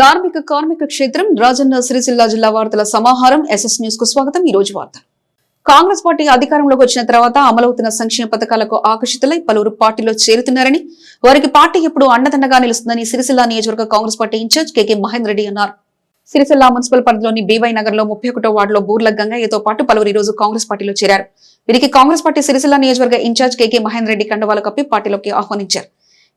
ధార్మిక కార్మిక క్షేత్రం రాజన్న సిరిసిల్ల జిల్లా వార్తల సమాహారం ఎస్ఎస్ న్యూస్ కు స్వాగతం. ఈ రోజు వార్తలు. కాంగ్రెస్ పార్టీ అధికారంలోకి వచ్చిన తర్వాత అమలవుతున్న సంక్షేమ పథకాలకు ఆకర్షితులై పలువురు పార్టీలో చేరుతున్నారని, వారికి పార్టీ ఎప్పుడు అండదండగా నిలుస్తుందని సిరిసిల్ల నియోజకవర్గ Congress party incharge KK Mahender Reddy అన్నారు. సిరిసిల్ల మున్సిపల్ పరిధిలోని బీవై నగర్ లో 31వ వార్డులో బూర్ల గంగయ్యతో పాటు పలువురు ఈ రోజు కాంగ్రెస్ పార్టీలో చేరారు. వీరికి కాంగ్రెస్ పార్టీ సిరిసిల్ల నియోజకవర్గ ఇన్ఛార్జ్ కెకే మహేందర్ రెడ్డి కండవాలు కప్పి పార్టీలోకి ఆహ్వానించారు.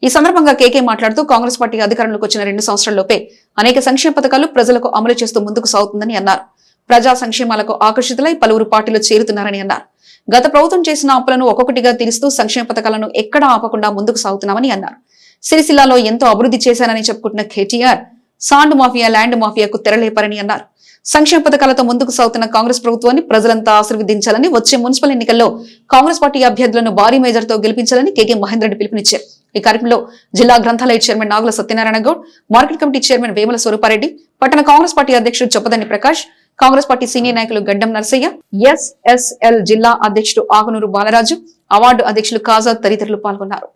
ఈ సందర్భంగా కేకే మాట్లాడుతూ కాంగ్రెస్ పార్టీ అధికారంలోకి వచ్చిన 2 సంవత్సరాల్లోపే అనేక సంక్షేమ పథకాలు ప్రజలకు అమలు చేస్తూ ముందుకు సాగుతుందని అన్నారు. ప్రజా సంక్షేమాలకు ఆకర్షితులై పలువురు పార్టీలో చేరుతున్నారని అన్నారు. గత ప్రభుత్వం చేసిన అప్పులను ఒక్కొక్కటిగా తీరుస్తూ సంక్షేమ పథకాలను ఎక్కడా ఆపకుండా ముందుకు సాగుతున్నామని అన్నారు. సిరిసిల్లాలో ఎంతో అభివృద్ధి చేశానని చెప్పుకుంటున్న కేటీఆర్ సాండ్ మాఫియా, ల్యాండ్ మాఫియాకు తెరలేపారని అన్నారు. సంక్షేమ పథకాలతో ముందుకు సాగుతున్న కాంగ్రెస్ ప్రభుత్వాన్ని ప్రజలంతా ఆశీర్వదించాలని, వచ్చే మున్సిపల్ ఎన్నికల్లో కాంగ్రెస్ పార్టీ అభ్యర్థులను భారీ మేజర్తో గెలిపించాలని కేకే మహేందర్ రెడ్డి పిలుపునిచ్చారు. ఈ కార్యక్రమంలో జిల్లా గ్రంథాలయ chairman Nagula Satyanarayana Goud, market committee chairman Vemula Swarupa Reddy, పట్టణ కాంగ్రెస్ పార్టీ అధ్యక్షుడు చొప్పదండి ప్రకాష్, కాంగ్రెస్ పార్టీ సీనియర్ నాయకులు గడ్డం నర్సయ్య, ఎస్ఎస్ఎల్ జిల్లా అధ్యక్షుడు ఆగనూరు బాలరాజు, అవార్డు అధ్యక్షులు కాజా తదితరులు పాల్గొన్నారు.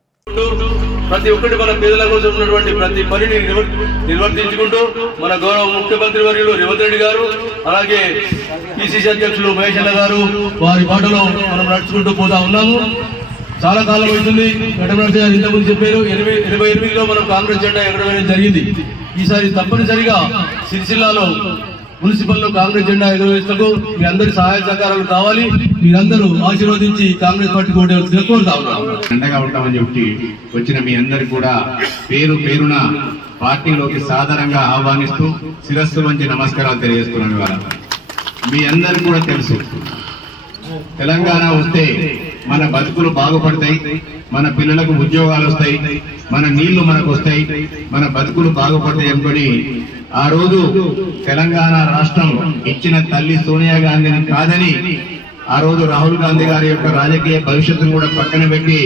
ప్రతి ఒక్కటి మన పేదల కోసం ఉన్నటువంటి ప్రతి పనిని నిర్వర్తించుకుంటూ మన గౌరవ ముఖ్యమంత్రి వర్యులు రేవంత్ రెడ్డి గారు, అలాగే పిసిసి అధ్యక్షులు మహేష్ అన్న గారు వారి బాటలో మనం నడుచుకుంటూ పోతా ఉన్నాము. చాలా కాలం అవుతుంది. ఘటనరాజు గారు ఇంతకుముందు చెప్పారు, 88లో మనం కాంగ్రెస్ జెండా ఎగరవేయడం జరిగింది. ఈసారి తప్పనిసరిగా సిరిసిల్లాలో మున్సిపల్లో కాంగ్రెస్ జెండా ఎగరవేస్తూ మీ అందరి సహాయ సహకారాలు కావాలి. మీరందరూ ఆశీర్వదించి కాంగ్రెస్ పార్టీ అండగా ఉంటామని చెప్పి వచ్చిన మీ అందరికి కూడా పేరు పేరున పార్టీలోకి సాధారణంగా ఆహ్వానిస్తూ శిరస్సు వంచి నమస్కారాలు తెలియజేస్తున్నాను. ఇవాళ మీ అందరికి కూడా తెలుసు, తెలంగాణ వస్తే మన బతుకులు బాగుపడతాయి, మన పిల్లలకు ఉద్యోగాలు వస్తాయి, మన నీళ్లు మనకు వస్తాయి, మన బతుకులు బాగుపడతాయి అనుకొని ఆ రోజు తెలంగాణ రాష్ట్రం ఇచ్చిన తల్లి సోనియా గాంధీని కాదని ఆ రోజు రాహుల్ గాంధీ గారి యొక్క రాజకీయ భవిష్యత్తును కూడా పక్కన పెట్టి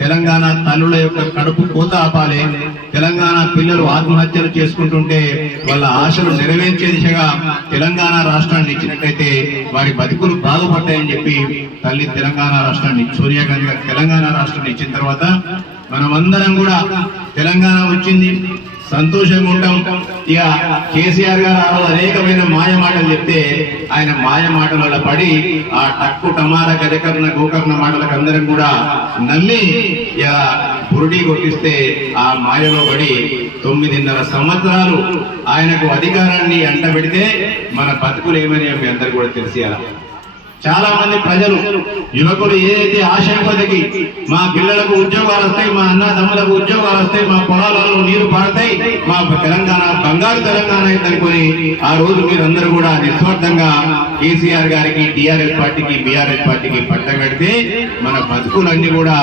తెలంగాణ తల్లుల యొక్క కడుపు కోత ఆపాలి, తెలంగాణ పిల్లలు ఆత్మహత్యలు చేసుకుంటుంటే వాళ్ళ ఆశలు నెరవేర్చే దిశగా తెలంగాణ రాష్ట్రాన్ని ఇచ్చినట్టయితే వారి బతుకులు బాగుపడతాయని చెప్పి తల్లి తెలంగాణ రాష్ట్రాన్ని సోనియా గాంధీ గారు తెలంగాణ రాష్ట్రాన్ని ఇచ్చిన తర్వాత మనమందరం కూడా తెలంగాణ వచ్చింది, సంతోషంగా ఉంటాం. ఇక కేసీఆర్ గారు ఆ రోజు అనేకమైన మాయ మాటలు చెప్తే ఆయన మాయ మాటలలో పడి ఆ టక్కు టమార గజకర్ణ గోకర్ణ మాటలకు అందరం కూడా నమ్మి ఇక బురుడి కొట్టిస్తే ఆ మాయలో పడి 9.5 సంవత్సరాలు ఆయనకు అధికారాన్ని అంటబెడితే మన బతుకులు ఏమని మీ అందరు కూడా తెలిసేయాల. చాలా మంది ప్రజలు యువకులు ఏదైతే ఆశయం కొద్దకి మా పిల్లలకు ఉద్యోగాలు వస్తాయి, మా అన్న తమ్ములకు ఉద్యోగాలు వస్తాయి, మా పొలాలలో నీరు పారుతాయి, మా తెలంగాణ బంగారు తెలంగాణ అయిందనుకుని ఆ రోజు మీరందరూ కూడా నిస్వార్థంగా కేసీఆర్ గారికి, టీఆర్ఎస్ పార్టీకి, బీఆర్ఎస్ పార్టీకి పట్టం కడితే మన బతుకులన్నీ కూడా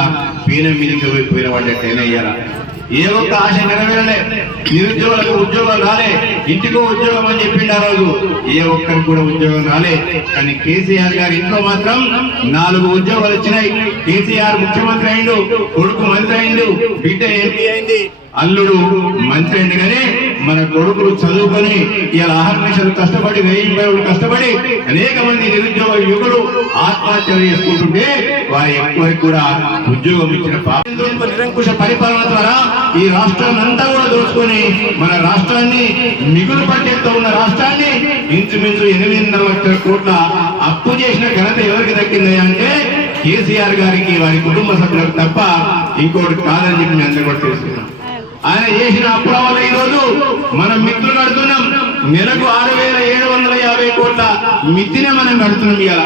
పీనం మీదికి పోయిన వాళ్ళటైనా అయ్యారా. ఏ ఒక్క ఆశ నెరవేరలే, నిరుద్యోగులకు ఉద్యోగాలు రాలే, ఇంటికో ఉద్యోగం అని చెప్పిండు ఆ రోజు, ఏ ఒక్కరికి కూడా ఉద్యోగం రాలే. కానీ కేసీఆర్ గారి ఇంట్లో మాత్రం 4 ఉద్యోగాలు వచ్చినాయి. కేసీఆర్ ముఖ్యమంత్రి అయిండు, కొడుకు మంత్రి అయిండు, బిడ్డ ఎంపీ అయింది, అల్లుడు మంత్రి అయింది. కానీ మన కొడుకులు చదువుకొని ఇలా అహర్నిశలు కష్టపడి 1000 రూపాయలు కష్టపడి అనేక మంది నిరుద్యోగ యువకులు ఆత్మహత్యలు చేసుకుంటుంటే వారి ఎక్కువరికి కూడా ఉద్యోగం ఇచ్చిన నిరంకుశ పరిపాలన ద్వారా ఈ రాష్ట్రాన్ని అంతా కూడా దోచుకొని మన రాష్ట్రాన్ని మిగులు పట్టేస్తూ ఉన్న రాష్ట్రాన్ని ఇంచుమించు 8.5 లక్షల కోట్ల అప్పు చేసిన ఘనత ఎవరికి దక్కింది అంటే కేసీఆర్ గారికి, వారి కుటుంబ సభ్యులకు తప్ప ఇంకోటి కాదని చెప్పి మీ అందరూ కూడా తెలుసుకున్నాం. ఆయన చేసిన అప్పుల వల్ల ఈ రోజు మనం మిత్తులు కడుతున్నాం. నెలకు 6,750 కోట్ల మిత్తినే మనం కడుతున్నాం. ఇవాళ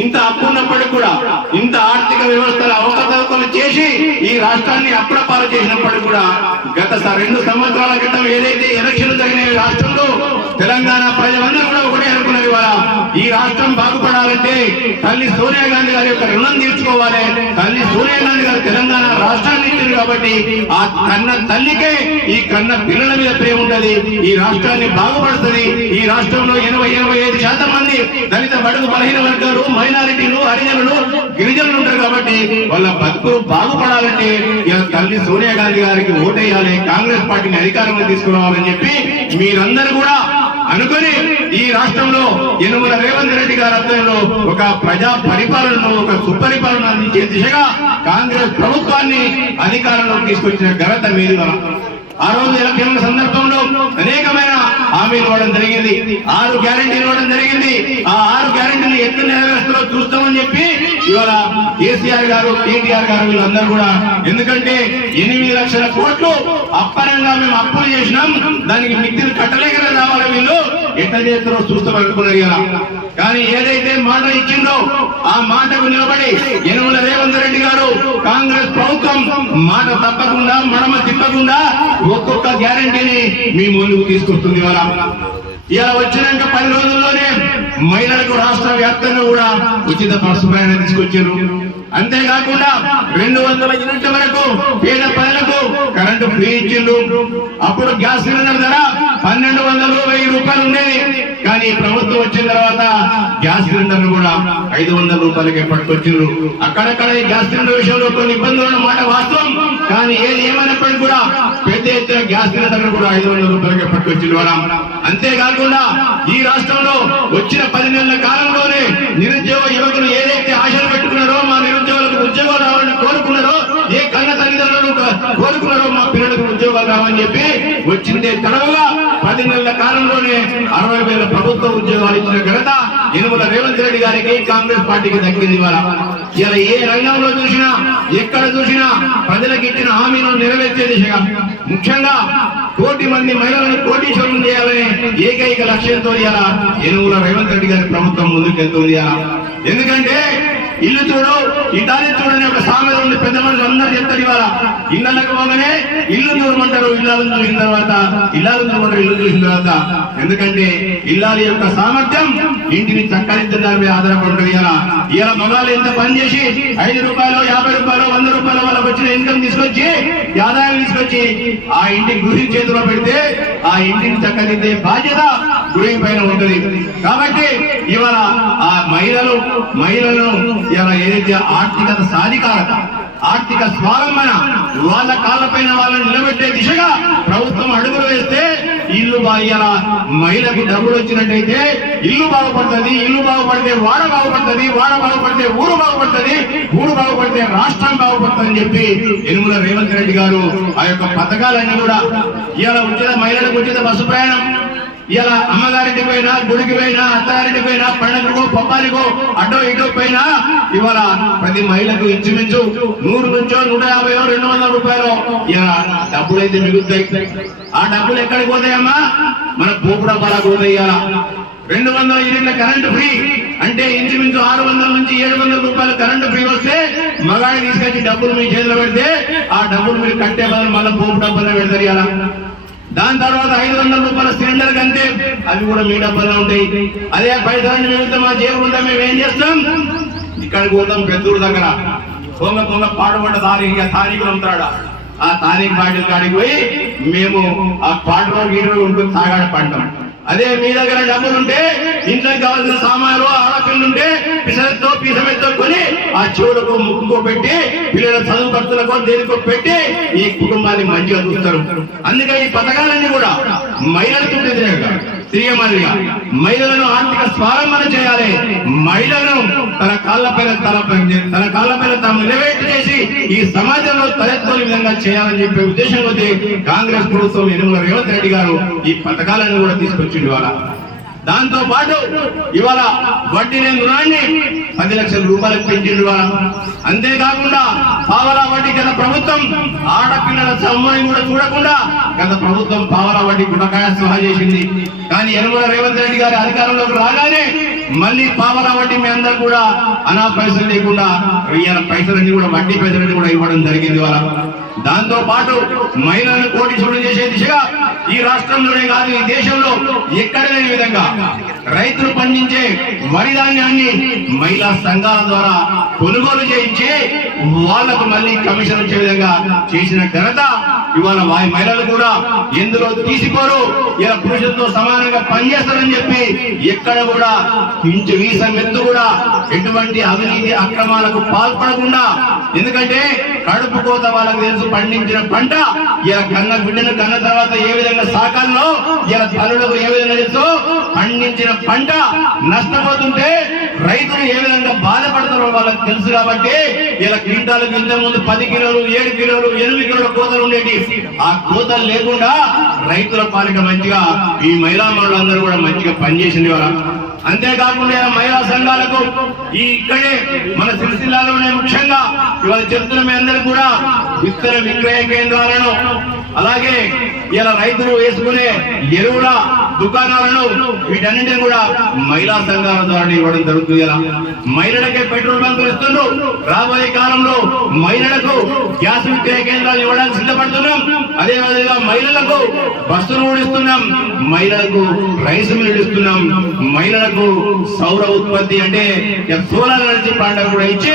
ఇంత అప్పు ఉన్నప్పటికీ కూడా, ఇంత ఆర్థిక వ్యవస్థల అవకతవకలు చేసి ఈ రాష్ట్రాన్ని అప్పుడపాలు చేసినప్పటికీ కూడా గత 2 సంవత్సరాల క్రితం ఏదైతే ఎలక్షన్లు జరిగిన రాష్ట్రంలో తెలంగాణ ప్రజలందరూ కూడా ఒకటే అనుకున్నారు, ఇవాళ ఈ రాష్ట్రం బాగుపడాలంటే తల్లి సోనియా గాంధీ గారి యొక్క రుణం తీర్చుకోవాలి. తల్లి సోనియా గాంధీ గారు తెలంగాణ రాష్ట్రాన్ని ఇచ్చింది కాబట్టి ఆ కన్న తల్లికే ఈ కన్న పిల్లల మీద ప్రేమ ఉంటది. ఈ రాష్ట్రాన్ని బాగుపడుతుంది. ఈ రాష్ట్రంలో 80-85% మంది దళిత బడుగు బలహీన వర్గాలు, మైనారిటీలు, హరిజనులు, గిరిజనులు ఉంటారు కాబట్టి వాళ్ళ బతుకులు బాగుపడాలంటే తల్లి సోనియా గాంధీ గారికి ఓటేయాలి, కాంగ్రెస్ పార్టీని అధికారంలో తీసుకురావాలని చెప్పి మీరందరూ కూడా అనుకుని ఈ రాష్ట్రంలో యనుమల రేవంత్ రెడ్డి గారి ఆధ్వర్యంలో ఒక ప్రజా పరిపాలనను, ఒక సుపరిపాలన అందించే దిశగా కాంగ్రెస్ ప్రభుత్వాన్ని అధికారంలోకి తీసుకొచ్చిన ఘనత మీది. ఆ రోజు ఎలక్షన్ సందర్భంలో అనేకమైన హామీలు ఇవ్వడం జరిగింది, 6 గ్యారెంటీలు ఇవ్వడం జరిగింది. ఆ 6 గ్యారెంటీలు ఎట్లా నెరవేరుస్తారో చూస్తామని చెప్పి ఇవాళ కేసీఆర్ గారు, కేటీఆర్ గారు వీళ్ళందరూ కూడా, ఎందుకంటే 8 లక్షల కోట్లు అప్పనంగా మేము అప్పులు చేసినాం, దానికి మిక్కిలు కట్టలేక రావాలి, వీళ్ళు ఎట్లా చేస్తారో చూస్తామనుకున్నారు ఇలా. కానీ ఏదైతే మాట ఇచ్చిందో ఆ మాటకు నిలబడి యనమల రేవంత్ రెడ్డి గారు, కాంగ్రెస్ ప్రభుత్వం మాట తప్పకుండా మడమ తిప్పకుండా ఒక్కొక్క గ్యారెంటీని మీ ముందుకు తీసుకొస్తుంది. ఇలా వచ్చినాక 10 రోజుల్లోనే మహిళలకు రాష్ట్ర వ్యాప్తంగా కూడా ఉచిత బస్సు ప్రయాణం తీసుకొచ్చారు. అంతేకాకుండా 200 యూనిట్ల వరకు పేద ప్రజలకు కరెంటు ఫ్రీ ఇచ్చిండ్రు. అప్పుడు గ్యాస్ సిలిండర్ ధర 1200 1000 రూపాయలు ఉండేది. కానీ ప్రభుత్వం వచ్చిన తర్వాత గ్యాస్ సిలిండర్ కూడా 500 రూపాయలకే పట్టుకొచ్చిండ్రు. అక్కడక్కడ ఈ గ్యాస్ సిలిండర్ విషయంలో కొన్ని ఇబ్బందులు ఉన్నమాట వాస్తవం. కానీ ఏది ఏమైనప్పటికీ కూడా పెద్ద ఎత్తున గ్యాస్ సిలిండర్ కూడా 500 రూపాయలకే పట్టుకొచ్చింది వాడ. అంతేకాకుండా ఈ రాష్ట్రంలో వచ్చిన 10 నెలల కాలంలోనే నిరుద్యోగ యువకులు ఏదైతే ఆశలు పెట్టుకున్నారో, మా నిరుద్యోగులకు ఉద్యోగాలు రావాలని కోరుకున్నారో, ఏ కన్న తల్లిదండ్రులు కోరుకున్నారో మా పిల్లలకు ఉద్యోగాలు రావాలని చెప్పి వచ్చిందే తడవుగా 10 నెలల కాలంలోనే 60,000 ప్రభుత్వ ఉద్యోగాలు ఇచ్చిన ఘనత యనమల రేవంత్ రెడ్డి గారికి, కాంగ్రెస్ పార్టీకి దక్కింది. ఇలా ఏ రంగంలో చూసినా, ఎక్కడ చూసినా ప్రజలకు ఇచ్చిన హామీలను నెరవేర్చే దిశగా, ముఖ్యంగా 1 కోటి మంది మహిళలను కోటీశ్వరం చేయాలనే ఏకైక లక్ష్యంతో ఇలా యనమల రేవంత్ రెడ్డి గారి ప్రభుత్వం ముందుకెళ్తుంది. ఎందుకంటే ఇల్లు చూడు ఇటాలి చూడని ఒక సామెత ఉంది, పెద్ద మనుషులు అందరూ చెప్తారు. ఇవాళ ఇళ్ళకు పోగానే ఇల్లు చూడమంటారు, ఇల్లాలను చూసిన తర్వాత ఇల్లాలను చూడమంటారు, ఇల్లు చూసిన తర్వాత. ఎందుకంటే ఇల్లాలి యొక్క సామర్థ్యం ఇంటిని చక్కదిద్దడానికి మీద ఆధారపడుతుంది. ఇలా మగాళ్ళు ఎంత పని చేసి 5 రూపాయలు 50 రూపాయలు 100 రూపాయలు వాళ్ళకి వచ్చిన ఇన్కమ్ తీసుకొచ్చి, ఆదాయం తీసుకొచ్చి ఆ ఇంటికి గృహి చేతిలో పెడితే ఆ ఇంటిని చక్కదిద్దే బాధ్యత గృహి పైన ఉంటుంది. కాబట్టి ఇవాళ ఆ మహిళలను ఇలా ఏదైతే ఆర్థిక సాధికారత, ఆర్థిక స్వావలంబన, వాళ్ళ కాళ్ళపైన వాళ్ళని నిలబెట్టే దిశగా ప్రభుత్వం అడుగులు వేస్తే ఇల్లు బాగా మహిళకు డబ్బులు వచ్చినట్టయితే ఇల్లు బాగుపడుతుంది, ఇల్లు బాగుపడితే వాడ బాగుపడుతుంది, వాడ బాగుపడితే ఊరు బాగుపడుతుంది, ఊరు బాగుపడితే రాష్ట్రం బాగుపడుతుంది అని చెప్పి యనమల రేవంత్ రెడ్డి గారు ఆ యొక్క పథకాలన్నీ కూడా ఇలా ఉచిత మహిళలకు ఉచిత బస్సు ప్రయాణం, ఇలా అమ్మగారింటి పైన, గుడికి పోయినా, అత్తగారింటి పైన, పండుగకో పబ్బానికో అటో ఇటో పైన ఇవాళ ప్రతి మహిళకు ఇంచుమించు 100 నుంచో 150 200 రూపాయలు ఇలా డబ్బులైతే మిగులుతాయి. ఆ డబ్బులు ఎక్కడికి పోతాయమ్మా? మన పోపు డబ్బాలకు పోతాయి. 200 యూనిట్ల కరెంటు ఫ్రీ అంటే ఇంచుమించు 600 నుంచి 700 రూపాయలు కరెంటు ఫ్రీ వస్తే మగాడి తీసుకొచ్చి డబ్బులు మీ చేతిలో పెడితే ఆ డబ్బులు మీరు కట్టే బదులు మళ్ళీ పోపు డబ్బాలో పెడతారు. ఇలా దాని తర్వాత 500 రూపాయల సిలిండర్ కంటే అవి కూడా మీ డబ్బాలో ఉంటాయి. అదే పైసలు మిగులుతా మా జేబు ఉంటే మేము ఏం చేస్తాం? ఇక్కడికి పోతాం పెద్దూరు దగ్గర పొంగ పాడుపడ్డ తారీఖులు ఉంటాడా, ఆ తారీఖు బాటిల్ కాడికి పోయి మేము ఆ పాటలో గీటలో ఉంటుంది తాగాడ పంటాం. అదే మీ దగ్గర డబ్బులు ఉంటే, ఇంట్లోకి కావాల్సిన సామాన్లు ఆడపిల్లలు ఉంటే పిసలతో పీసమెత్తో కొని ఆ చెవులకు ముక్కుకో పెట్టి పిల్లల చదువు ఖర్చులకో దేనికో పెట్టి ఈ కుటుంబాన్ని మంచిగా చూస్తారు. అందుకే ఈ పథకాలన్నీ కూడా మహిళలకు తిరిగమనిగా మహిళలను ఆర్థిక స్వావలంబన చేయాలి. మహిళలను తన కాళ్ళపైన తాము నిలబెట్టి చేసి ఈ సమాజంలో తలెత్తుకునే విధంగా చేయాలని చెప్పే ఉద్దేశంతో కాంగ్రెస్ ప్రభుత్వం యనమల రేవంత్ రెడ్డి గారు ఈ పథకాలను కూడా తీసుకొచ్చింది. దాంతో పాటు ఇవాళ వడ్డీ లేని రుణాన్ని 10 లక్షల రూపాయలకు పెంచిండు. అంతేకాకుండా పావలా వడ్డీ గత ప్రభుత్వం ఆడపిల్లల సమ్మానం కూడా చూడకుండా గత ప్రభుత్వం పావలా వడ్డీ గుణకాయ సహా చేసింది. కానీ యనమల రేవంత్ రెడ్డి గారి అధికారంలోకి రాగానే మళ్ళీ పావలా వడ్డీ మీ అందరూ కూడా అనా పైసలు లేకుండా పైసలన్నీ కూడా వడ్డీ పైసలన్నీ కూడా ఇవ్వడం జరిగింది. దాంతో పాటు మహిళలను కోటీశ్వరులు చేసే దిశగా ఈ రాష్ట్రంలోనే కాదు ఈ దేశంలో ఎక్కడ లేని విధంగా రైతులు పండించే వరి ధాన్యాన్ని మహిళా సంఘాల ద్వారా కొనుగోలు చేయించి వాళ్లకు మళ్ళీ కమిషన్ వచ్చే విధంగా చేసిన ఘనత ఇవాళ మహిళలు కూడా ఎందులో తీసిపోరు. ఇలా పురుషులతో సమానంగా పనిచేస్తారని చెప్పి ఎక్కడ కూడా వీసమెత్తు కూడా ఎటువంటి అవినీతి అక్రమాలకు పాల్పడకుండా, ఎందుకంటే కడుపు కోత వాళ్ళకు తెలుసు పండించిన పంట ఇలా కన్న బిడ్డను కన్న తర్వాత ఏ విధంగా సాకాల్లో ఇలా తల్లులకు ఏ విధంగా తెలుసు పండించిన పంట నష్టపోతుంటే రైతులు ఏ విధంగా బాధపడతారో వాళ్ళకి తెలుసు కాబట్టి ఇలా క్వింటాలకు ఇంత ముందు 10 కిలోలు 7 కిలోలు 8 కిలోల కోతలు ఉండేవి. ఆ కోతలు లేకుండా రైతుల పాలిట మంచిగా ఈ మహిళా మనులందరూ కూడా మంచిగా పనిచేసింది వాళ్ళ. అంతేకాకుండా మహిళా సంఘాలకు ఇక్కడే మన సిరిసిల్లాలోనే ముఖ్యంగా ఇవాళ చెప్తున్న మీ అందరూ కూడా విత్తన విక్రయ కేంద్రాలను, అలాగే ఇలా రైతులు వేసుకునే ఎరువుల దుకాణాలను వీటన్నింటినీ కూడా మహిళా సంఘాల ద్వారా ఇవ్వడం జరుగుతుంది. ఇలా మహిళలకే పెట్రోల్ బంకులు ఇస్తున్నారు. రాబోయే కాలంలో మహిళలకు గ్యాస్ విక్రయ కేంద్రాలు ఇవ్వడానికి సిద్ధపడుతున్నాం. అదే విధంగా మహిళలకు బస్సులు కూడా ఇస్తున్నాం, మహిళలకు రైస్ మిల్లులు ఇస్తున్నాం, మహిళలకు సౌర ఉత్పత్తి అంటే సోలార్ ఎనర్జీ ప్లాంట్ కూడా ఇచ్చి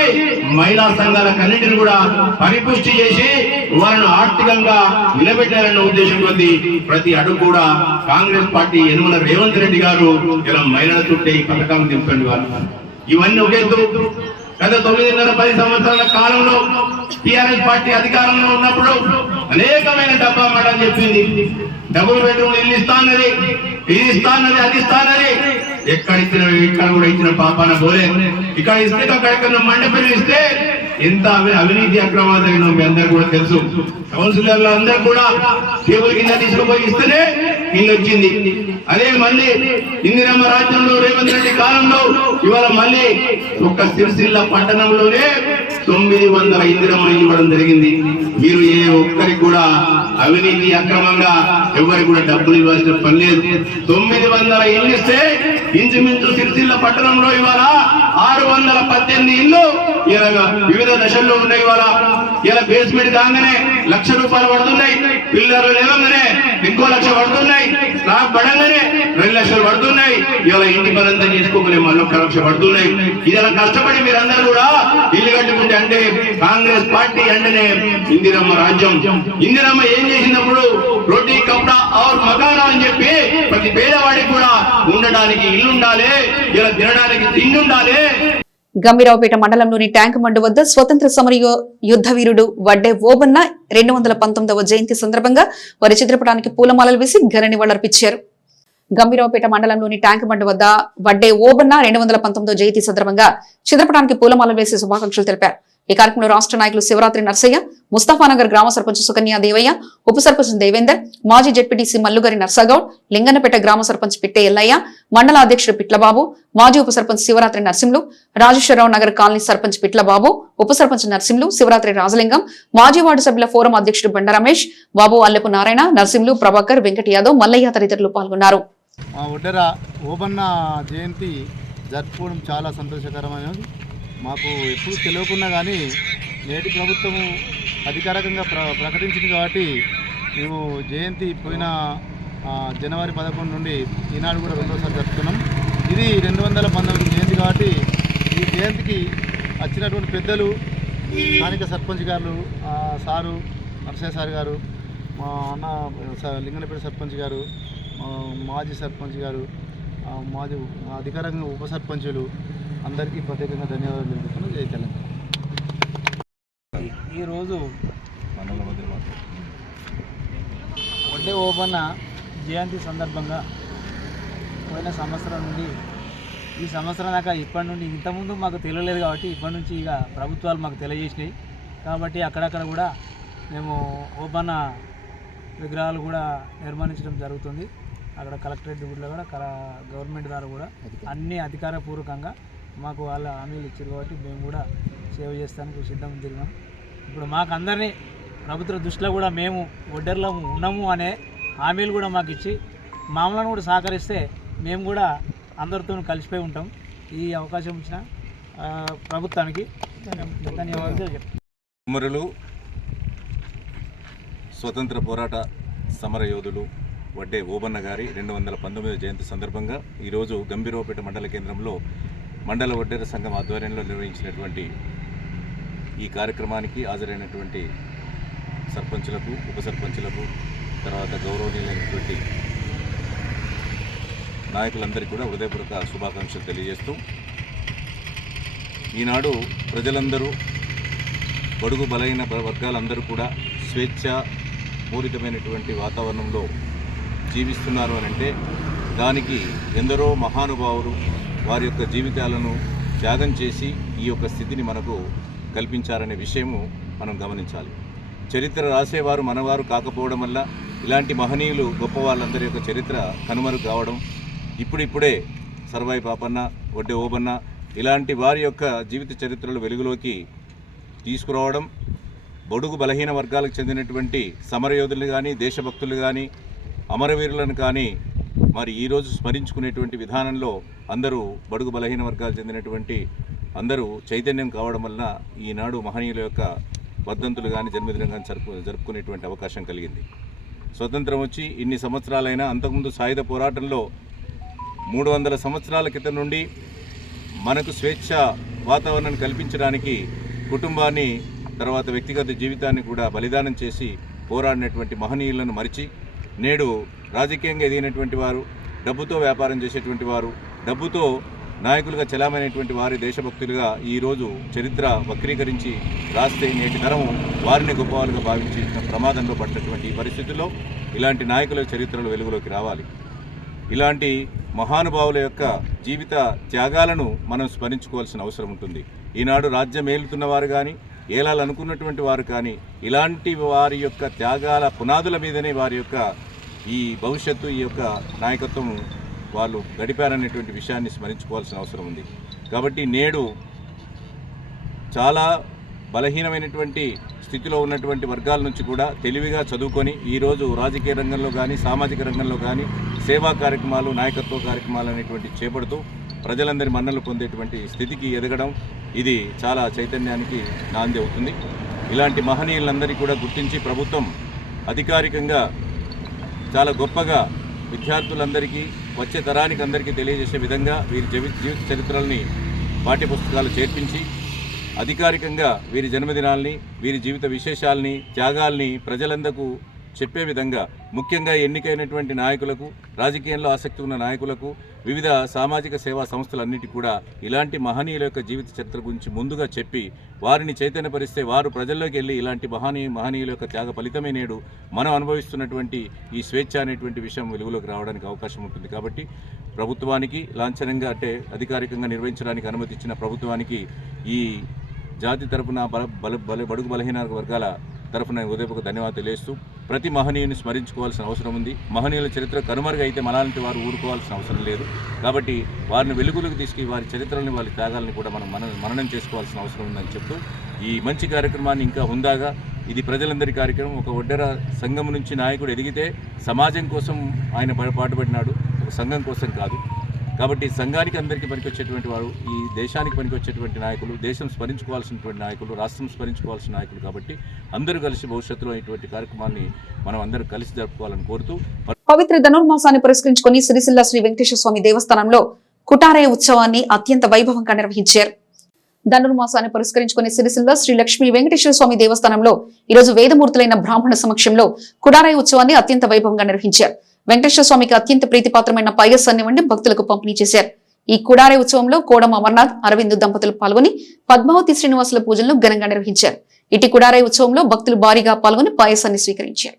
మహిళా సంఘాలకు అన్నింటిని కూడా పరిపుష్టి చేసి వారిని ఆర్థికంగా నిలబెట్టాలన్న ఉద్దేశం కొద్ది ప్రతి అడుగు కూడా కాంగ్రెస్ పార్టీ యనమల రేవంత్ రెడ్డి గారు ఇలా మహిళల చుట్టే ఈ పథకాలను దింపండి వారు. ఇవన్నీ ఒకే గత 9.5-10 సంవత్సరాల కాలంలో టిఆర్ఎస్ పార్టీ అధికారంలో ఉన్నప్పుడు అనేకమైన డబ్బా మాట చెప్పింది. డబుల్ బెడ్రూమ్ ఇల్లు ఇస్తానది, ఇది ఇస్తానది, అది ఇస్తానది. ఎక్కడ కూడా ఇచ్చిన పాపాన పోలే. ఇక్కడ ఇస్తే అక్కడెక్కడ మండపల్లి ఇస్తే ఎంత అవినీతి అక్రమాలు జరిగినా మీ అందరూ కూడా తెలుసు. కౌన్సిలర్లు అందరూ కూడా టేబుల్ కింద తీసుకుపోయి ఇస్తేనే ఇల్లు వచ్చింది. అదే మళ్ళీ ఇందిరమ్మ రాజ్యంలో రేవంత్ రెడ్డి కాలంలో ఇవాళ మళ్ళీ ఒక్క సిరిసిల్ల పట్టణంలోనే 900 ఇందిరమ్మ ఇవ్వడం జరిగింది. మీరు ఏ ఒక్కరికి కూడా అవినీతి అక్రమంగా ఎవరికి కూడా డబ్బులు ఇవ్వాల్సిన పని లేదు. 900 ఇల్లు ఇస్తే ఇంచుమించు సిరిసిల్ల పట్టణంలో ఇవాళ 618 ఇల్లు వివిధ దశల్లో ఉన్నాయి. ఇవాళ ఇలా బేస్మెంట్ కాగానే ₹1,00,000 పడుతున్నాయి, పిల్లర్లు లేవగానే ఇంకో 1,00,000 పడుతున్నాయి, స్లాబ్ పడంగానే 2 లక్షలు పడుతున్నాయి. ఇలా ఇంటి పనంతా చేసుకోగలే మళ్ళీ 1 లక్ష పడుతున్నాయి. ఇలా కష్టపడి మీరందరూ కూడా ఇల్లు కట్టుకుంటే అంటే కాంగ్రెస్ పార్టీ అంటేనే ఇందిరమ్మ రాజ్యం. ఇందిరమ్మ ఏం చేసినప్పుడు రోటీ కపడా ఔర్ మకానా అని చెప్పి ప్రతి పేదవాడికి కూడా ఉండడానికి ఇల్లు ఉండాలి, ఇలా తినడానికి తిండి ఉండాలి. గంభీరావుపేట మండలంలోని ట్యాంక్ మండు వద్ద స్వతంత్ర సమర యుద్ధ వీరుడు వడ్డే ఓబన్న 219వ జయంతి సందర్భంగా వారి చిత్రపటానికి పూలమాలలు వేసి ఘన నివాళులర్పించారు. గంభీరావుపేట మండలంలోని ట్యాంక్ బండ్ వద్ద వడ్డే ఓబన్న 219వ జయంతి సందర్భంగా చిత్రపటానికి పూలమాలలు వేసి శుభాకాంక్షలు తెలిపారు. ఈ కార్యక్రమంలో రాష్ట్ర నాయకులు శివరాత్రి నర్సయ్య, ముస్తాఫానగర్ గ్రామ సర్పంచ్ సుకన్య దేవయ్య, ఉప సర్పంచ్ దేవేందర్, మాజీ జెడ్పీటీసీ మల్లుగారి నర్సగౌడ్, లింగన్నపేట గ్రామ సర్పంచ్ పిట్టే ఎల్లయ్య, మండల అధ్యక్షుడు పిట్లబాబు, మాజీ ఉప సర్పంచ్ శివరాత్రి నర్సింహులు, రాజేశ్వరరావు నగర్ కాలనీ సర్పంచ్ పిట్లబాబు, ఉప సర్పంచ్ నర్సింహులు, శివరాత్రి రాజలింగం, మాజీ వార్డు సభ్యుల ఫోరం అధ్యక్షుడు బండ రమేష్, బాబు అల్లెపు నారాయణ, నర్సింహులు, ప్రభాకర్, వెంకట యాదవ్, మల్లయ్య తదితరులు పాల్గొన్నారు. ఒడ్డెర ఓబన్న జయంతి జరుపుకోవడం చాలా సంతోషకరమైనది. మాకు ఎప్పుడు తెలియకున్నా కానీ నేటి ప్రభుత్వము అధికారికంగా ప్రకటించింది కాబట్టి మేము జయంతి పోయిన జనవరి 11 నుండి ఈనాడు కూడా 2వ సారి జరుపుతున్నాం. ఇది 219 జయంతి కాబట్టి ఈ జయంతికి వచ్చినటువంటి పెద్దలు, స్థానిక సర్పంచ్ గారు, సారు నరసయ్య సార్ గారు, మా అన్న లింగనపేట సర్పంచ్ గారు, మాజీ సర్పంచ్ గారు, మాజీ అధికారంగా ఉప సర్పంచులు అందరికీ ప్రత్యేకంగా ధన్యవాదాలు తెలుపుతున్నాను. జై తెలంగాణ. ఈరోజు వడ్డే ఓబన్న జయంతి సందర్భంగా పోయిన సంవత్సరం నుండి ఈ సంవత్సరం దాకా ఇప్పటి నుండి ఇంతకుముందు మాకు తెలియలేదు కాబట్టి ఇప్పటి నుంచి ఇక ప్రభుత్వాలు మాకు తెలియజేసినాయి కాబట్టి అక్కడక్కడ కూడా మేము ఓబన్న విగ్రహాలు కూడా నిర్మాణించడం జరుగుతుంది. అక్కడ కలెక్టరేట్ కూడా గవర్నమెంట్ ద్వారా కూడా అన్ని అధికారపూర్వకంగా మాకు వాళ్ళ హామీలు ఇచ్చారు కాబట్టి మేము కూడా సేవ చేస్తానికి సిద్ధం తిరిగాం. ఇప్పుడు మాకు అందరినీ ప్రభుత్వ దృష్టిలో కూడా మేము ఒడ్డెర్లో ఉన్నాము అనే హామీలు కూడా మాకు ఇచ్చి మామూలను కూడా సహకరిస్తే మేము కూడా అందరితో కలిసిపోయి ఉంటాం. ఈ అవకాశం ఇచ్చిన ప్రభుత్వానికి ధన్యవాదాలు చెప్తాం. అమరులు, స్వతంత్ర పోరాట సమర యోధులు వడ్డే ఓబన్న గారి 219వ జయంతి సందర్భంగా ఈరోజు గంభీరావుపేట మండల కేంద్రంలో మండల వడ్డెర సంఘం ఆధ్వర్యంలో నిర్వహించినటువంటి ఈ కార్యక్రమానికి హాజరైనటువంటి సర్పంచులకు, ఉప సర్పంచులకు, తర్వాత గౌరవనీయులైనటువంటి నాయకులందరికీ కూడా హృదయపూర్వక శుభాకాంక్షలు తెలియజేస్తూ ఈనాడు ప్రజలందరూ, బడుగు బలైన వర్గాలందరూ కూడా స్వేచ్ఛాపూరితమైనటువంటి వాతావరణంలో జీవిస్తున్నారు అని అంటే దానికి ఎందరో మహానుభావులు వారి యొక్క జీవితాలను త్యాగం చేసి ఈ యొక్క స్థితిని మనకు కల్పించారనే విషయము మనం గమనించాలి. చరిత్ర రాసేవారు మనవారు కాకపోవడం వల్ల ఇలాంటి మహనీయులు గొప్ప వాళ్ళందరి యొక్క చరిత్ర కనుమరుగు కావడం, ఇప్పుడిప్పుడే సర్వాయి పాపన్న, వడ్డే ఓబన్న ఇలాంటి వారి యొక్క జీవిత చరిత్రలు వెలుగులోకి తీసుకురావడం, బడుగు బలహీన వర్గాలకు చెందినటువంటి సమరయోధులు కానీ, దేశభక్తులు కానీ, అమరవీరులను కానీ మరి ఈరోజు స్మరించుకునేటువంటి విధానంలో అందరూ బడుగు బలహీన వర్గాలకు చెందినటువంటి అందరూ చైతన్యం కావడం వలన ఈనాడు మహనీయుల యొక్క వర్ధంతులు కానీ జన్మదినం కానీ జరుపుకునేటువంటి అవకాశం కలిగింది. స్వతంత్రం వచ్చి ఇన్ని సంవత్సరాలైనా అంతకుముందు సాయుధ పోరాటంలో 300 సంవత్సరాల క్రితం నుండి మనకు స్వేచ్ఛ వాతావరణం కల్పించడానికి కుటుంబాన్ని తర్వాత వ్యక్తిగత జీవితాన్ని కూడా బలిదానం చేసి పోరాడినటువంటి మహనీయులను మరిచి నేడు రాజకీయంగా ఎదిగినటువంటి వారు, డబ్బుతో వ్యాపారం చేసేటువంటి వారు, డబ్బుతో నాయకులుగా చలామైనటువంటి వారి దేశభక్తులుగా ఈరోజు చరిత్ర వక్రీకరించి రాస్తే నేటి తరం వారిని గొప్పవాళ్ళుగా భావించి ప్రమాదంలో పడినటువంటి ఈ పరిస్థితుల్లో ఇలాంటి నాయకుల చరిత్రలు వెలుగులోకి రావాలి. ఇలాంటి మహానుభావుల యొక్క జీవిత త్యాగాలను మనం స్మరించుకోవాల్సిన అవసరం ఉంటుంది. ఈనాడు రాజ్యం ఏలుతున్న వారు కానీ, ఏలాలనుకున్నటువంటి వారు కానీ ఇలాంటి వారి యొక్క త్యాగాల పునాదుల మీదనే వారి యొక్క ఈ భవిష్యత్తు, ఈ యొక్క నాయకత్వం వాళ్ళు గడిపారనేటువంటి విషయాన్ని స్మరించుకోవాల్సిన అవసరం ఉంది. కాబట్టి నేడు చాలా బలహీనమైనటువంటి స్థితిలో ఉన్నటువంటి వర్గాల నుంచి కూడా తెలివిగా చదువుకొని ఈరోజు రాజకీయ రంగంలో కానీ, సామాజిక రంగంలో కానీ సేవా కార్యక్రమాలు, నాయకత్వ కార్యక్రమాలు అనేటువంటి చేపడుతూ ప్రజలందరి మన్నలు పొందేటువంటి స్థితికి ఎదగడం ఇది చాలా చైతన్యానికి నాంది అవుతుంది. ఇలాంటి మహనీయులందరినీ కూడా గుర్తించి ప్రభుత్వం అధికారికంగా చాలా గొప్పగా విద్యార్థులందరికీ, వచ్చే తరానికి అందరికీ తెలియజేసే విధంగా వీరి జీవిత చరిత్రల్ని పాఠ్యపుస్తకాలు చేర్పించి అధికారికంగా వీరి జన్మదినాల్ని, వీరి జీవిత విశేషాలని, త్యాగాల్ని ప్రజలందరికీ చెప్పే విధంగా ముఖ్యంగా ఎన్నికైనటువంటి నాయకులకు, రాజకీయంలో ఆసక్తి ఉన్న నాయకులకు, వివిధ సామాజిక సేవా సంస్థలన్నిటి కూడా ఇలాంటి మహనీయుల యొక్క జీవిత చరిత్ర గురించి ముందుగా చెప్పి వారిని చైతన్యపరిస్తే వారు ప్రజల్లోకి వెళ్ళి ఇలాంటి మహనీయుల యొక్క త్యాగ ఫలితమే నేడు మనం అనుభవిస్తున్నటువంటి ఈ స్వేచ్ఛ అనేటువంటి విషయం వెలుగులోకి రావడానికి అవకాశం ఉంటుంది. కాబట్టి ప్రభుత్వానికి లాంఛనంగా అంటే అధికారికంగా నిర్వహించడానికి అనుమతి ఇచ్చిన ప్రభుత్వానికి ఈ జాతి తరపున బడుగు బలహీన వర్గాల తరఫున ఉదయపూర్వక ధన్యవాదాలు తెలియజేస్తూ ప్రతి మహనీయుని స్మరించుకోవాల్సిన అవసరం ఉంది. మహనీయుల చరిత్ర కనుమరుగు అయితే మనలాంటి వారు ఊరుకోవాల్సిన అవసరం లేదు. కాబట్టి వారిని వెలుగులోకి తీసుకు వారి చరిత్రని, వారి త్యాగాలని కూడా మననం చేసుకోవాల్సిన అవసరం ఉందని చెప్తూ ఈ మంచి కార్యక్రమాన్ని ఇంకా హుందాగా, ఇది ప్రజలందరి కార్యక్రమం. ఒక ఒడ్డెర సంఘం నుంచి నాయకుడు ఎదిగితే సమాజం కోసం ఆయన పాటుపడినాడు, ఒక సంఘం కోసం కాదు. కాబట్టి సంఘానికి అందరికీ పనికొచ్చేటువంటి వారు, ఈ దేశానికి పనికొచ్చేటువంటి నాయకులు, దేశం స్మరించుకోవాల్సినటువంటి నాయకులు, రాష్ట్రం స్మరించుకోవాల్సిన నాయకులు. కాబట్టి అందరూ కలిసి భవిష్యత్తులో ఇటువంటి కార్యక్రమాన్ని మనం అందరూ కలిసి జరుపుకోవాలని కోరుతూ పవిత్ర ధనుర్మాసాన్ని పురస్కరించుకుని సిరిసిల్ల శ్రీ వెంకటేశ్వర స్వామి దేవస్థానంలో కుటారయ ఉత్సవాన్ని అత్యంత వైభవంగా నిర్వహించారు. ధనుర్మాసాన్ని పురస్కరించుకుని సిరిసిల్ల శ్రీ లక్ష్మీ వెంకటేశ్వర స్వామి దేవస్థానంలో ఈరోజు వేదమూర్తులైన బ్రాహ్మణ సమక్షంలో కుటారయ ఉత్సవాన్ని అత్యంత వైభవంగా నిర్వహించారు. వెంకటేశ్వర స్వామికి అత్యంత ప్రీతిపాత్రమైన పాయసాన్ని వండి భక్తులకు పంపిణీ చేశారు. ఈ కుడారే ఉత్సవంలో కోడం అమర్నాథ్, అరవింద్ దంపతులు పాల్గొని పద్మావతి శ్రీనివాసుల పూజలను ఘనంగా నిర్వహించారు. ఇటు కుడారే ఉత్సవంలో భక్తులు భారీగా పాల్గొని పాయసాన్ని స్వీకరించారు.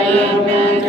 Amen.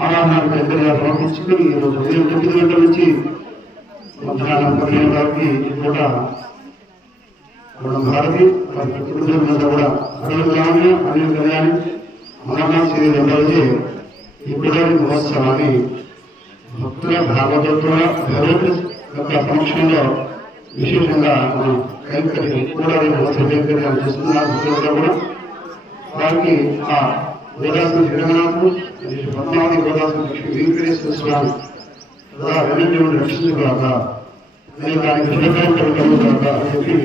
ఆరాధన పెద్దగా పంపించుకుని ఈరోజు ఉదయం 9 గంటల నుంచి మధ్యాహ్నం 12 వరకు కూడా భారతి వారి కుటుంబం మీద కూడా అనిల్ కళ్యాణి అమర్నాథ్ శ్రీ రోజే ఈ పిల్లడి మహోత్సవాన్ని భక్తుల భాగవతుల యొక్క సమక్షంలో విశేషంగా మనం కూడా కైంకర్యాలు చేస్తున్నారు. భక్తులంతా కూడా వారికి ఆ గోదావరి జగన్నాథు పద్మావతి గోదావరి లక్ష్మీ వెంకటేశ్వర స్వామి రెండింటి రక్షించుగాక నేను దానికి శుభకారం కలుగుతాక అని చెప్పి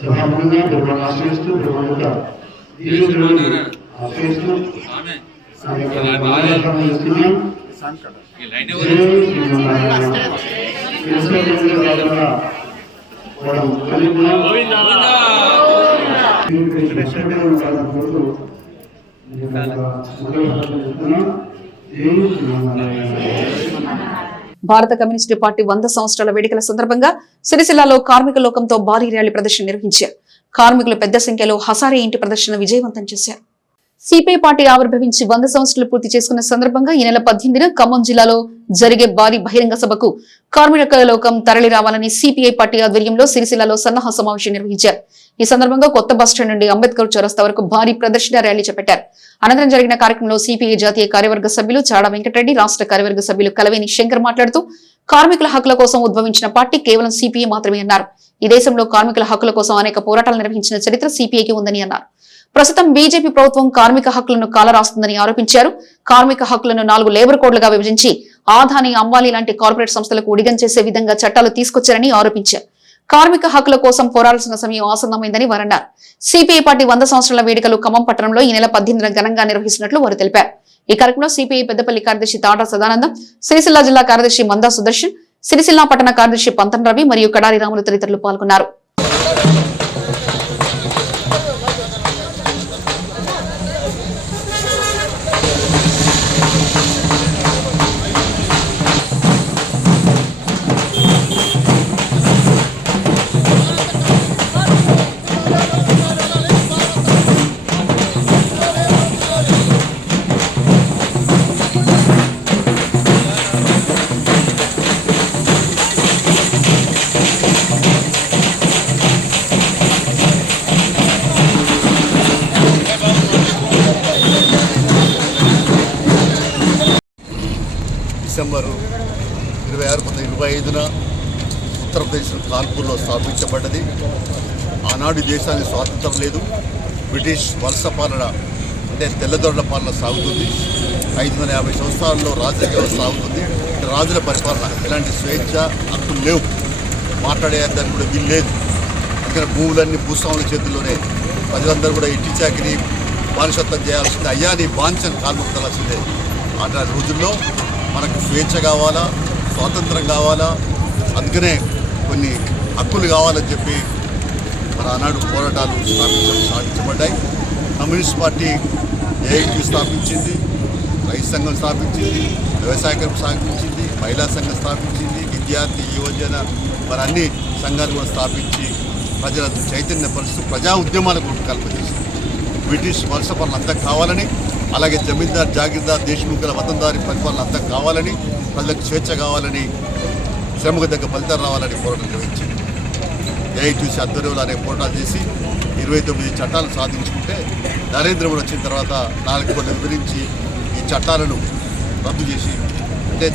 సభాముఖంగా బ్రహ్మను ఆశ్రయిస్తూ బ్రహ్మగా ఆశ్రయిస్తూ చేస్తున్నాం. భారత కమ్యూనిస్టు పార్టీ 100 సంవత్సరాల వేడుకల సందర్భంగా సిరిసిల్లాలో కార్మిక లోకంతో భారీ ర్యాలీ ప్రదర్శన నిర్వహించారు. కార్మికులు పెద్ద సంఖ్యలో హసారే ఇంటి ప్రదర్శన విజయవంతం చేశారు. సిపిఐ పార్టీ ఆవిర్భవించి 100 సంవత్సరాలు పూర్తి చేసుకున్న సందర్భంగా ఈ నెల 18న ఖమ్మం జిల్లాలో జరిగే భారీ బహిరంగ సభకు కార్మిక లోకం తరలి రావాలని సిపిఐ పార్టీ ఆధ్వర్యంలో సిరిసిల్లాలో సన్నాహ సమావేశం నిర్వహించారు. ఈ సందర్భంగా కొత్త బస్టాండ్ నుండి అంబేద్కర్ చౌరస్తా వరకు భారీ ప్రదర్శన ర్యాలీ చేపట్టారు. అనంతరం జరిగిన కార్యక్రమంలో సిపిఐ జాతీయ కార్యవర్గ సభ్యులు చాడా వెంకటరెడ్డి, రాష్ట్ర కార్యవర్గ సభ్యులు కలవేని శంకర్ మాట్లాడుతూ కార్మికుల హక్కుల కోసం ఉద్భవించిన పార్టీ కేవలం సిపిఐ మాత్రమే అన్నారు. ఈ దేశంలో కార్మికుల హక్కుల కోసం అనేక పోరాటాలు నిర్వహించిన చరిత్ర సిపిఐకి ఉందని అన్నారు. ప్రస్తుతం బీజేపీ ప్రభుత్వం కార్మిక హక్కులను కాలరాస్తుందని ఆరోపించారు. కార్మిక హక్కులను 4 లేబర్ కోడ్లుగా విభజించి ఆదాని, అంబానీ లాంటి కార్పొరేట్ సంస్థలకు ఉడిగం చేసే విధంగా చట్టాలు తీసుకొచ్చారని ఆరోపించారు. కార్మిక హక్కుల కోసం పోరాడాల్సిన సమయం ఆసన్నమైందని వారన్నారు. సిపిఐ పార్టీ 100 సంవత్సరాల వేడుకలు ఖమ్మం పట్టణంలో ఈ నెల 18న ఘనంగా నిర్వహిస్తున్నట్లు వారు తెలిపారు. ఈ కార్యక్రమంలో సిపిఐ పెద్దపల్లి కార్యదర్శి తాటా సదానందం, సిరిసిల్ల జిల్లా కార్యదర్శి మందా సుదర్శన్, సిరిసిల్ల పట్టణ కార్యదర్శి పంతన్ రవి మరియు కడారి రాములు తదితరులు పాల్గొన్నారు. డిసెంబర్ 26, 1925న ఉత్తరప్రదేశ్ కాన్పూర్లో స్థాపించబడ్డది. ఆనాడు దేశానికి స్వాతంత్రం లేదు. బ్రిటిష్ వలస పాలన అంటే తెల్లదొరల పాలన సాగుతుంది. 550 సంవత్సరాల్లో రాజకీయ వ్యవస్థ సాగుతుంది. రాజుల పరిపాలన, ఎలాంటి స్వేచ్ఛ హక్కులు లేవు. మాట్లాడేదానికి కూడా వీలు లేదు. ఇక్కడ భూములన్నీ భూస్వాముల చేతుల్లోనే. ప్రజలందరూ కూడా ఇంటి చాకిరి బానిసత్వం చేయాల్సిందే. అయ్యా నీ బానిసను కాల్ముక్తాల్సిందే. ఆ రోజుల్లో మనకు స్వేచ్ఛ కావాలా, స్వాతంత్రం కావాలా, అందుకనే కొన్ని హక్కులు కావాలని చెప్పి మన ఆనాడు పోరాటాలు స్థాపించబడ్డాయి. కమ్యూనిస్ట్ పార్టీ ఏఐటీ స్థాపించింది, రైతు సంఘం స్థాపించింది, వ్యవసాయ సంఘం స్థాపించింది, మహిళా సంఘం స్థాపించింది, విద్యార్థి యువజన మరి అన్ని సంఘాలు కూడా స్థాపించి ప్రజలను చైతన్యపరుస్తూ ప్రజా ఉద్యమాలకు రూపకల్పన చేసింది. బ్రిటిష్ వలస పాలన అంతా కావాలని, అలాగే జమీందార్, జాగీర్దార్, దేశముఖుల వతందారి పరిపాలన అంతా కావాలని, ప్రజలకు స్వేచ్ఛ కావాలని, శ్రమకు తగ్గ ఫలితాలు రావాలని పోరాటం నిర్వహించింది. ఏఐటీసీ ఆధ్వర్యంలో అనే పోరాటాలు చేసి 29 చట్టాలు సాధించుకుంటే నరేంద్ర మోడీ వచ్చిన తర్వాత 4 కోట్లు వివరించి ఈ చట్టాలను రద్దు చేసి అంటే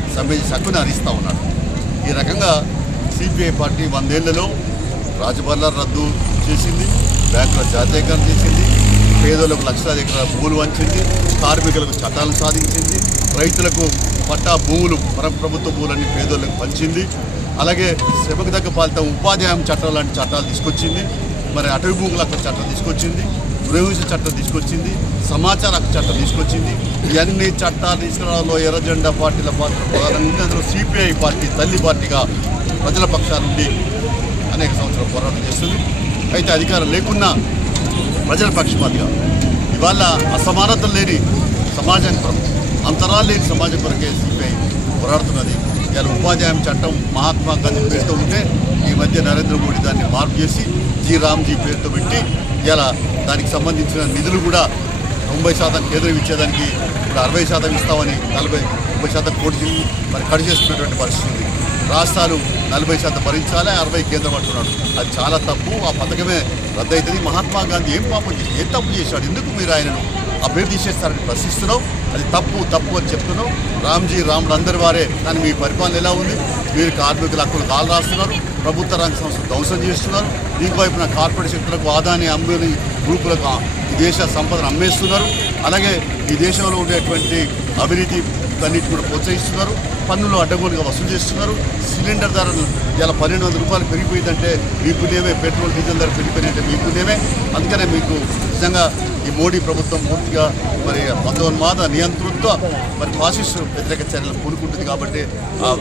సక్కుని హరిస్తూ ఉన్నాడు. ఈ రకంగా సిపిఐ పార్టీ 100 ఏళ్లలో రాజభరణాలు రద్దు చేసింది, బ్యాంకుల జాతీయకరణ చేసింది, పేదలకు లక్షలాది ఎకరాల భూములు వంచింది, కార్మికులకు చట్టాలను సాధించింది, రైతులకు పట్టా భూములు ప్రభుత్వ భూములన్నీ పేదోళ్ళకు పంచింది. అలాగే శ్రమకు తగ్గ ఫలితం ఉపాధి హామీ చట్టం లాంటి చట్టాలు తీసుకొచ్చింది. మరి అటవీ భూముల హక్కు చట్టం తీసుకొచ్చింది, గృహహింస చట్టం తీసుకొచ్చింది, సమాచార హక్కు చట్టం తీసుకొచ్చింది. ఇవన్నీ చట్టాలు తీసుకురావడంలో ఎర్ర జెండా పార్టీల పాత్ర ప్రధానంగా అందులో సిపిఐ పార్టీ తల్లి పార్టీగా ప్రజల పక్షాల నుండి అనేక సంవత్సరాలు పోరాటం చేస్తుంది. అయితే అధికారం లేకున్నా ప్రజల పక్షపాతిగా ఇవాళ అసమానతలు లేని సమాజం కొరకు, అంతరాలు లేని సమాజం కొరకే సిపిఐ పోరాడుతున్నది. ఇవాళ ఉపాధి హామీ చట్టం మహాత్మా గాంధీ పేరుతో ఉంటే ఈ మధ్య నరేంద్ర మోడీ దాన్ని మార్పు చేసి రామ్జీ పేరుతో పెట్టి ఇవాళ దానికి సంబంధించిన నిధులు కూడా 90% కేంద్రం ఇచ్చేదానికి ఇప్పుడు 60% ఇస్తామని 30% కోటి మరి కట్ చేసుకున్నటువంటి పరిస్థితి ఉంది. రాష్ట్రాలు 40% భరించాలి, 60% కేంద్రం అంటున్నాడు. అది చాలా తప్పు. ఆ పథకమే రద్దవుతుంది. మహాత్మా గాంధీ ఏం పాపం చేసి ఏం తప్పు చేశాడు? ఎందుకు మీరు ఆయనను ఆ పేరు తీసేస్తారని ప్రశ్నిస్తున్నావు. అది తప్పు అని చెప్తున్నావు. రాముడు అందరి వారే. కానీ మీ పరిపాలన ఎలా ఉంది? మీరు కార్మికుల హక్కులు కాలు రాస్తున్నారు, ప్రభుత్వ రంగ సంస్థలు ధ్వంసం చేస్తున్నారు, ఇంకోవైపున కార్పొరేట్ శక్తులకు ఆదాని అమ్మని గ్రూపులకు ఈ దేశ సంపదను అమ్మేస్తున్నారు. అలాగే ఈ దేశంలో ఉండేటువంటి అవినీతి అన్నిటి కూడా ప్రోత్సహిస్తున్నారు, పన్నులు అడ్డగోలుగా వసూలు చేస్తున్నారు. సిలిండర్ ధరలు ఇలా 1200 రూపాయలు పెరిగిపోయిందంటే మీ పుణ్యమే, పెట్రోల్ డీజిల్ ధర పెరిగిపోయిందంటే మీ పుణ్యమే. అందుకనే మీకు నిజంగా ఈ మోడీ ప్రభుత్వం పూర్తిగా మరి మతోన్మాద నియంతృత్వ మరి ఫాసిస్టు వ్యతిరేక చర్యలు పూనుకుంటుంది. కాబట్టి ఆ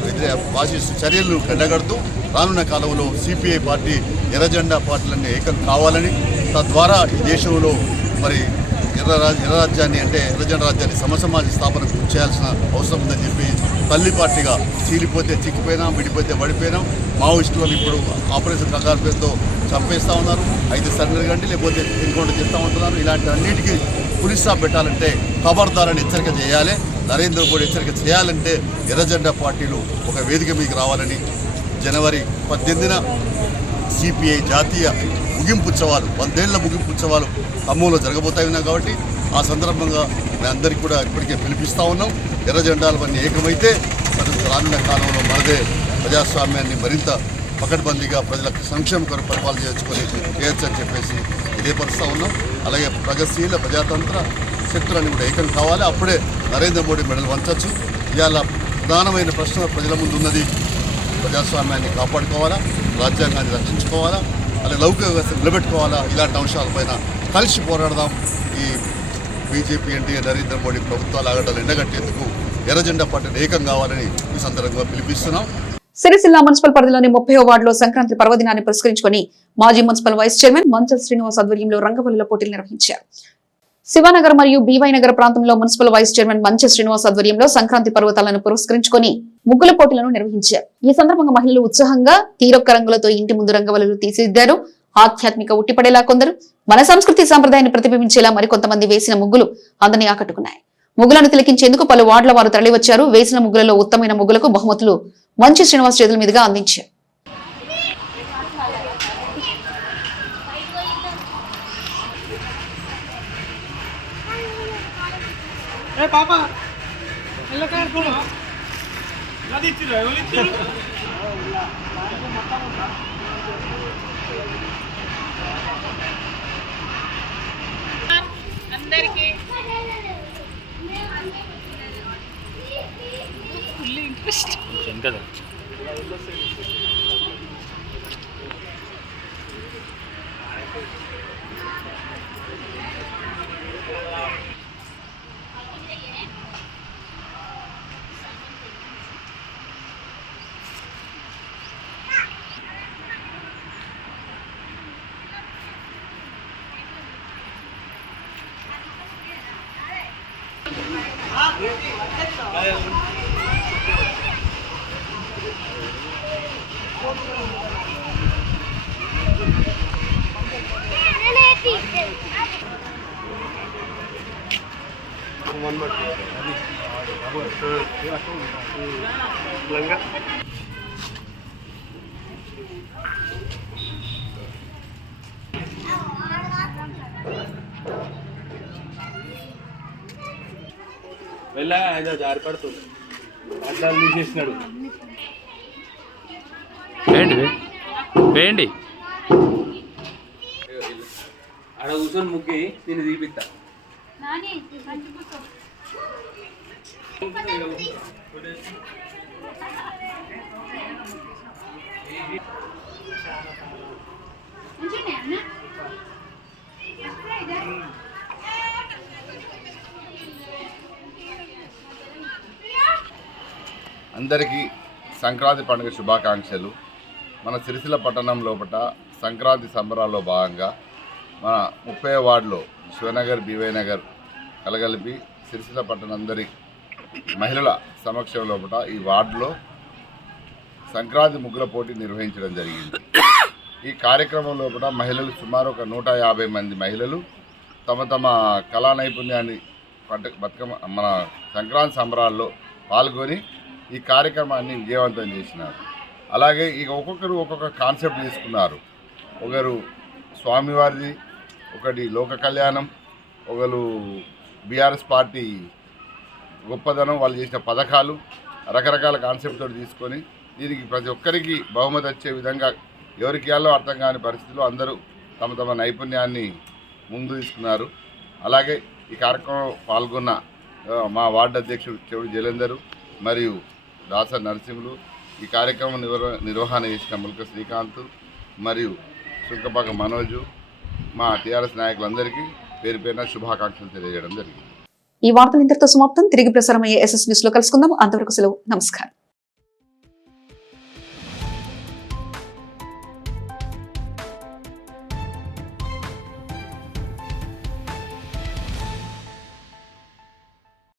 ఫాసిస్టు చర్యలను ఎండగడుతూ రానున్న కాలంలో సిపిఐ పార్టీ ఎర్ర జెండా పార్టీలన్నీ ఏకం కావాలని, తద్వారా ఈ దేశంలో మరి ఎర్ర జెండా రాజ్యాన్ని సమసమాజ స్థాపనకు చేయాల్సిన అవసరం ఉందని చెప్పి తల్లి పార్టీగా చీలిపోతే చిక్కిపోయినాం, విడిపోతే పడిపోయినాం. మావోయిస్టులను ఇప్పుడు ఆపరేషన్ కగారు పేరుతో చంపేస్తూ ఉన్నారు. అయితే సరెండర్ కంటే లేకపోతే ఇంకోటి చేస్తూ ఉంటున్నారు. ఇలాంటి అన్నిటికీ పులిస్ స్టాప్ పెట్టాలంటే ఖబర్దారని హెచ్చరిక చేయాలి. నరేంద్ర మోడీ హెచ్చరిక చేయాలంటే ఎర్ర జెండా పార్టీలు ఒక వేదిక మీకు రావాలని జనవరి 18న సిపిఐ జాతీయ ముగింపు ఉత్సవాలు 100 ఏళ్ల ముగింపు ఉత్సవాలు ఖమ్మంలో జరగబోతాయి ఉన్నాయి. కాబట్టి ఆ సందర్భంగా మేము అందరికీ కూడా ఇప్పటికే పిలిపిస్తూ ఉన్నాం. ఎర్ర జెండాలవన్నీ ఏకమైతే రానున్న కాలంలో మనదే ప్రజాస్వామ్యాన్ని మరింత పకడ్బందీగా ప్రజల సంక్షేమ కొరకు పరిపాలన చేయొచ్చు అని చెప్పేసి ఇదేపరుస్తూ ఉన్నాం. అలాగే ప్రగతిశీల ప్రజాతంత్ర శక్తులన్నీ కూడా ఏకం కావాలి. అప్పుడే నరేంద్ర మోడీ మెడలు వంచవచ్చు. ఇవాళ ప్రధానమైన ప్రశ్న ప్రజల ముందు ఉన్నది ప్రజాస్వామ్యాన్ని కాపాడుకోవాలా, రాజ్యాంగాన్ని రక్షించుకోవాలా, అలాగే లౌకిక వ్యవస్థ నిలబెట్టుకోవాలా. ఇలాంటి అంశాలపైన కలిసి పోరాడదాం. ఈ బీజేపీ ఎన్డీఏ నరేంద్ర మోడీ ప్రభుత్వాలు ఆగడాలు ఎండగట్టేందుకు ఎర్ర జెండా పార్టీని ఏకం కావాలని ఈ సందర్భంగా పిలిపిస్తున్నాం. సిరిసిల్ల మున్సిపల్ పరిధిలోని 30వ వార్డులో సంక్రాంతి పర్వదినాన్ని పురస్కరించుకుని మాజీ మున్సిపల్ వైస్ చైర్మన్ మంచల్ శ్రీనివాస్ ఆధ్వర్యంలో రంగవల్లిలో పోటీలు నిర్వహించారు. శివానగర్ మరియు బీవై నగర్ ప్రాంతంలో మున్సిపల్ వైస్ చైర్మన్ మంచల్ శ్రీనివాస్ ఆధ్వర్యంలో సంక్రాంతి పర్వతాలను పురస్కరించుకుని ముగ్గుల పోటీలను నిర్వహించారు. ఈ సందర్భంగా మహిళలు ఉత్సాహంగా తీరొక్క రంగులతో ఇంటి ముందు రంగవల్లులు తీర్చిదిద్దారు. ఆధ్యాత్మిక ఉట్టిపడేలా కొందరు, మన సంస్కృతి సాంప్రదాయాన్ని ప్రతిబింబించేలా మరికొంతమంది వేసిన ముగ్గులు అందరినీ ఆకట్టుకున్నాయి. ముగ్గులను తిలకించేందుకు పలు వార్డుల వారు తరలివచ్చారు. వేసిన ముగ్గులలో ఉత్తమైన ముగ్గులకు బహుమతులు మంచి శ్రీనివాస్ చేతుల మీదుగా అందించారు. అందరికీ ఫుల్ ఇంట్రెస్ట్ కదా. వెళ్ళగా జారి పడుతుంది. అద్దాలు తీసేసినాడు. వేయండి ఆడ కూర్చొని ముక్కి దీన్ని తీపిస్తా. అందరికీ సంక్రాంతి పండుగ శుభాకాంక్షలు. మన సిరిసిల్ల పట్టణం లోపల సంక్రాంతి సంబరాల్లో భాగంగా మన 30వ వార్డులో శివనగర్, బీవై నగర్ కలగలిపి సిరిసిల్ల పట్టణం అందరి మహిళల సమక్షం లోపల ఈ వార్డులో సంక్రాంతి ముగ్గుల పోటీ నిర్వహించడం జరిగింది. ఈ కార్యక్రమం లోపల మహిళలు సుమారు ఒక 150 మంది మహిళలు తమ తమ కళా నైపుణ్యాన్ని బతుకమ్మ మన సంక్రాంతి సంబరాల్లో పాల్గొని ఈ కార్యక్రమాన్ని విజయవంతం చేసినారు. అలాగే ఇక ఒక్కొక్కరు ఒక్కొక్క కాన్సెప్ట్ తీసుకున్నారు. ఒకరు స్వామివారిది, ఒకటి లోక కళ్యాణం, ఒకరు బీఆర్ఎస్ పార్టీ గొప్పదనం, వాళ్ళు చేసిన పథకాలు, రకరకాల కాన్సెప్ట్ తోటి తీసుకొని దీనికి ప్రతి ఒక్కరికి బహుమతి వచ్చే విధంగా ఎవరికి ఇవ్వాలో అర్థం కాని పరిస్థితుల్లో అందరూ తమ తమ నైపుణ్యాన్ని ముందు తీసుకున్నారు. అలాగే ఈ కార్యక్రమంలో పాల్గొన్న మా వార్డు అధ్యక్షుడు చెవుడు జలేందరు మరియు దాస నరసింహులు, ఈ కార్యక్రమం నిర్వహణ చేసిన ముల్క శ్రీకాంత్ మరియు సుంకపాక మనోజు, మా టీఆర్ఎస్ నాయకులందరికీ పేరు పేరున శుభాకాంక్షలు తెలియజేయడం జరిగింది. ఈ వార్తలు ఇంతటితో సమాప్తం. తిరిగి ప్రసారమయ్యే SS న్యూస్ లో కలుసుకుందాం. అంతవరకు సెలవు. నమస్కారం.